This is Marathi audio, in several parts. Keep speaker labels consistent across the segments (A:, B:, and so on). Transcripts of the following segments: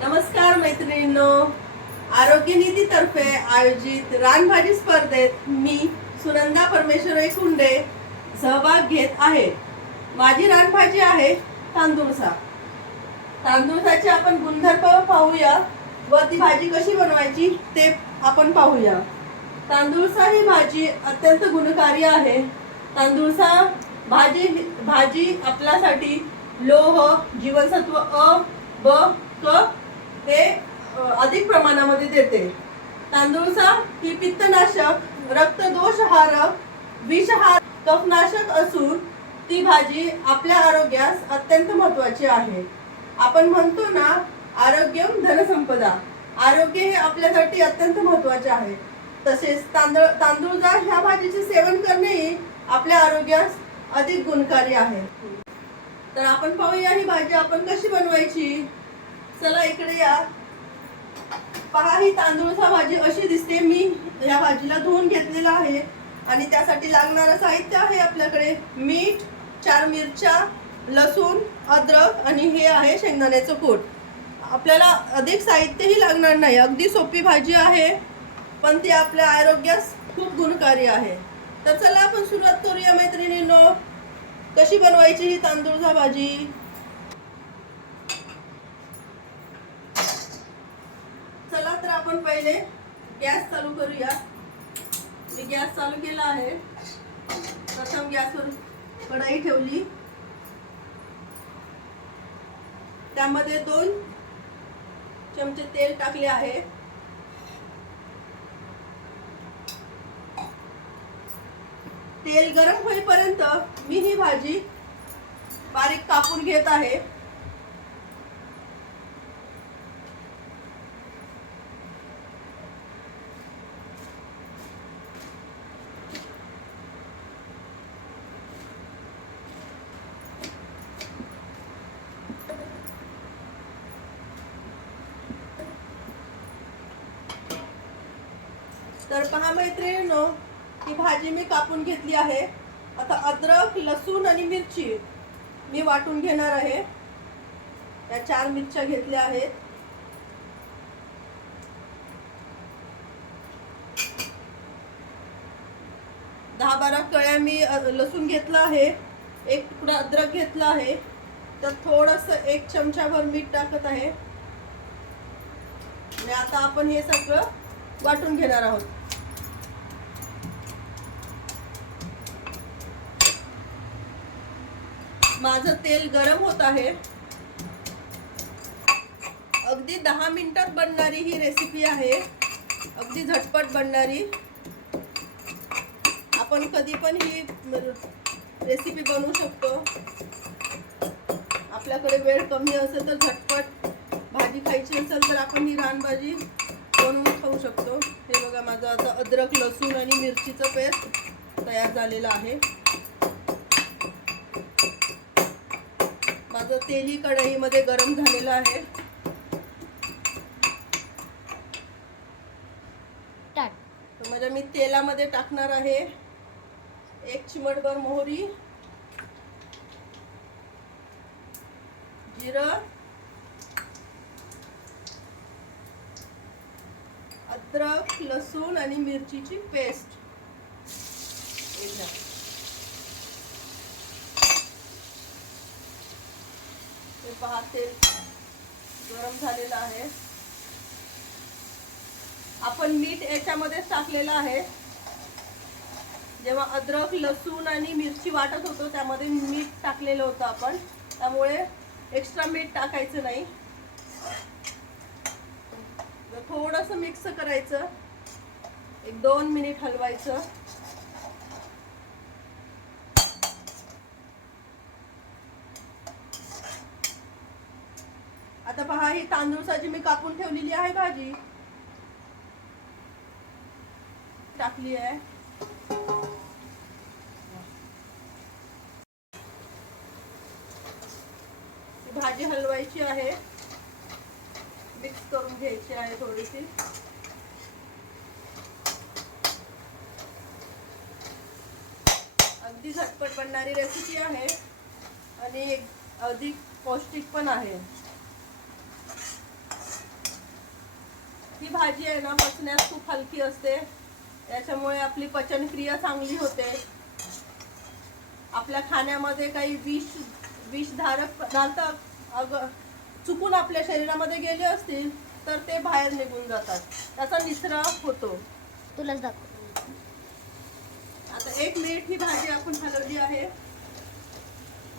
A: नमस्कार मैत्रिणींनो. आरोग्य निधीतर्फे आयोजित रानभाजी स्पर्धेत मी सुनंदा परमेश्वर कुंडे सहभाग घेत आहे. माझी रानभाजी आहे तांदूळसा तांदूळसाचे आपण गुणधर्म पाहूया व ती भाजी कशी बनवायची ते आपण पाहूया. तांदूळसा ही भाजी अत्यंत गुणकारी आहे. तांदूळसा भाजी भाजी आपल्यासाठी लोह जीवनसत्व अ ब क हे अधिक प्रमाणामध्ये देते. तांदूळसा ही पित्तनाशक रक्तदोषहारक विषहार कफनाशक असून ती भाजी आपल्या आरोग्यास अत्यंत महत्वाची आहे. आपण म्हणतो ना आरोग्य धनसंपदा. आरोग्य हे आपल्यासाठी अत्यंत महत्त्वाचे आहे. तसेच तांदळ तांदूळजा ह्या भाजीचे सेवन करणेही आपल्या आरोग्यास अधिक गुणकारी आहे. तर आपण पाहूया ही भाजी आपण कशी बनवायची? चला इकडे या. पहा ही तांदूळचा भाजी अशी दिसते. मी या भाजीला धुवून घेतलेला आहे. आणि त्यासाठी लागणारं साहित्य आहे आपल्याकडे. मीठ चार मिरच्या लसूण अद्रक आणि हे आहे शेंगदाण्याचं कूट. आपल्याला अधिक साहित्यही लागणार नाही. अगदी सोपी भाजी आहे पण ती आपल्या आरोग्यास खूप गुणकारी आहे. तर चला आपण सुरुवात करूया मैत्रिणींनो. कशी बनवायची ही तांदूळचा भाजी? चला तर आपण पहिले गॅस चालू करूया. मी गॅस चालू केला आहे. प्रथम गॅसवर कढई ठेवली. त्यामध्ये दोन चमचे तेल टाकले आहे. तेल गरम होईपर्यंत मी ही भाजी बारीक कापून घेत आहे. तर पहा मैत्रिणींनो ही भाजी मी कापून घेतली आहे. आता अद्रक लसूण आणि मिरची मी वाटून घेणार आहे. या चार मिरच्या घेतल्या आहेत. दहा बारा कळ्या मी लसूण घेतला आहे. एक तुकडा अद्रक घेतला आहे. तर थोडस एक चमचाभर मीठ टाकत आहे. आणि आता आपण हे सगळं वाटून घेणार आहोत. माझं तेल गरम होत आहे. अगदी दहा मिनिटात बनणारी ही रेसिपी आहे. अगदी झटपट बनणारी. आपण कधी पण ही रेसिपी बनवू शकतो. आपल्याकडे वेळ कमी असेल तर झटपट भाजी खायची असेल तर आपण ही रानभाजी बनवून खाऊ शकतो. हे बघा माझं आता अद्रक लसूण आणि मिरचीचं पेस्ट तयार झालेलं आहे. माझं तेली कढईमध्ये गरम झालेलं आहे. तर माझ्या मी तेलामध्ये टाकणार आहे. एक चिमटभर मोहरी. जिरं. अद्रक लसूण आणि मिरचीची पेस्ट. पहा तेल गरम झालेलं आहे. आपण मीठ याच्यामध्येच टाकलेलं आहे. जेव्हा अद्रक लसूण आणि मिरची वाटत होतो त्यामध्ये मीठ टाकलेलं होतं आपण. त्यामुळे एक्स्ट्रा मीठ टाकायचं नाही. थोडस मिक्स करायचं एक दोन मिनिट हलवायचं. आता पहा ही तांदूळसाची मी कापून ठेवलेली आहे भाजी. टाकली आहे. भाजी हलवायची आहे. मिक्स करून घ्यायची आहे थोडीशी. अगदी झटपट बनणारी रेसिपी आहे. आणि अधिक पौष्टिक पण आहे. ही भाजी आहे ना पचण्यास खूप हलकी असते. याच्यामुळे आपली पचनक्रिया चांगली होते. आपल्या खाण्यामध्ये काही विष विषधारक पदार्थ अग चुकून आपल्या शरीरामध्ये गेले असतील तर ते बाहेर निघून जातात. त्याचा निचरा होतो.
B: तुलाच दाखव.
A: आता एक मिनिट ही भाजी आपण हलवली आहे.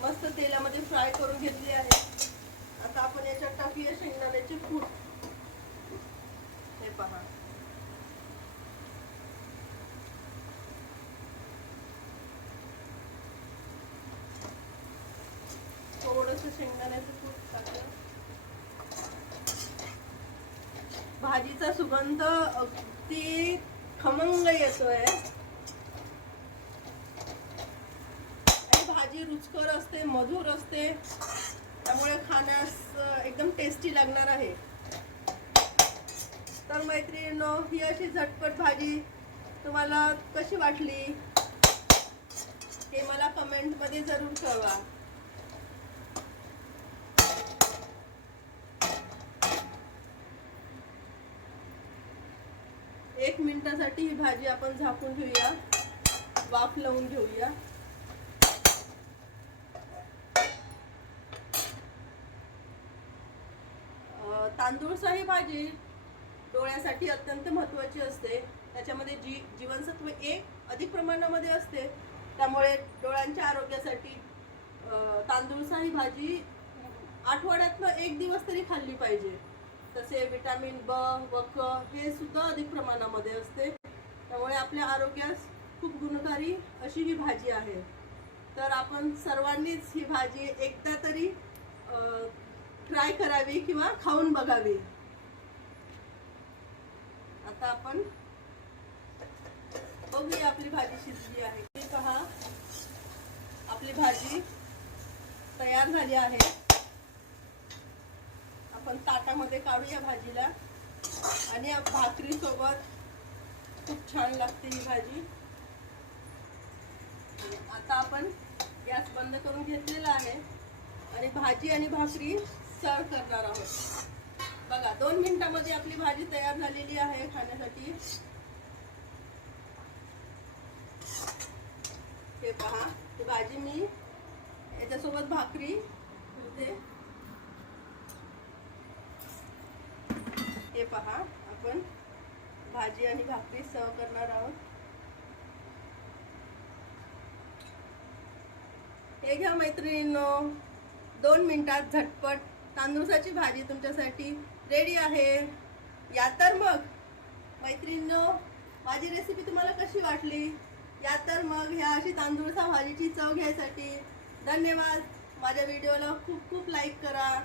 A: मस्त तेलामध्ये फ्राय करून घेतली आहे आता आपण याच्यात टाकूया शेंगदाण्याचे फूट हे पहा. थोडस शेंगदाण्याचं तूप टाकलं भाजीचा सुगंध अगदी खमंग येतोय. भाजी रुचकर असते मधुर असते. त्यामुळे खाण्यास एकदम टेस्टी लागणार आहे. तर मैत्रिणींनो ही अशी झटपट भाजी तुम्हाला कशी वाटली हे मला कमेंटमध्ये जरूर कळवा. एक मिनिटासाठी ही भाजी आपण झाकून घेऊया वाफ लावून घेऊया अं, भाजी डोळ्यासाठी अत्यंत महत्त्वाची असते. त्याच्यामध्ये जी जीवनसत्व ए अधिक प्रमाणामध्ये असते त्यामुळे डोळ्यांच्या आरोग्यासाठी अं, तांदूळचा ही भाजी आठवड्यातनं एक दिवस तरी खाल्ली पाहिजे. तसे विटॅमिन ब व क हे सुद्धा अधिक प्रमाणामध्ये असते. त्यामुळे आपल्या आरोग्यास खूप गुणकारी अशी ही भाजी आहे. तर आपण सर्वांनीच ही भाजी एकदा तरी ट्राय करावी किंवा खाऊन बघावी. आता आपण बघूया आपली भाजी शिजली आहे. ती पहा आपली भाजी तयार झाली आहे. आपण ताटामध्ये काढूया भाजीला आणि भाकरी सोबत खूप छान लागते ही भाजी. आता आपण गॅस बंद करून घेतलेला आहे आणि भाजी आणि भाकरी सर्व करणार आहोत. बघा दोन मिनिटामध्ये आपली भाजी तयार झालेली आहे खाण्यासाठी. हे पहा ही भाजी मी याच्यासोबत भाकरी ठेवते हे पहा आपण भाजी आणि भाकरी सर्व करणार आहोत. हे घ्या मैत्रिणींनो दोन मिनिटात झटपट तांदूळाची भाजी तुमच्यासाठी रेडी आहे? या तर मग. मैत्रिणींनो माझी रेसिपी तुम्हाला कशी वाटली? या तर मग ह्या अशी तांदूळचा भाजीची चव घ्यायसाठी. धन्यवाद. माझ्या व्हिडिओला खूप खूप लाईक करा.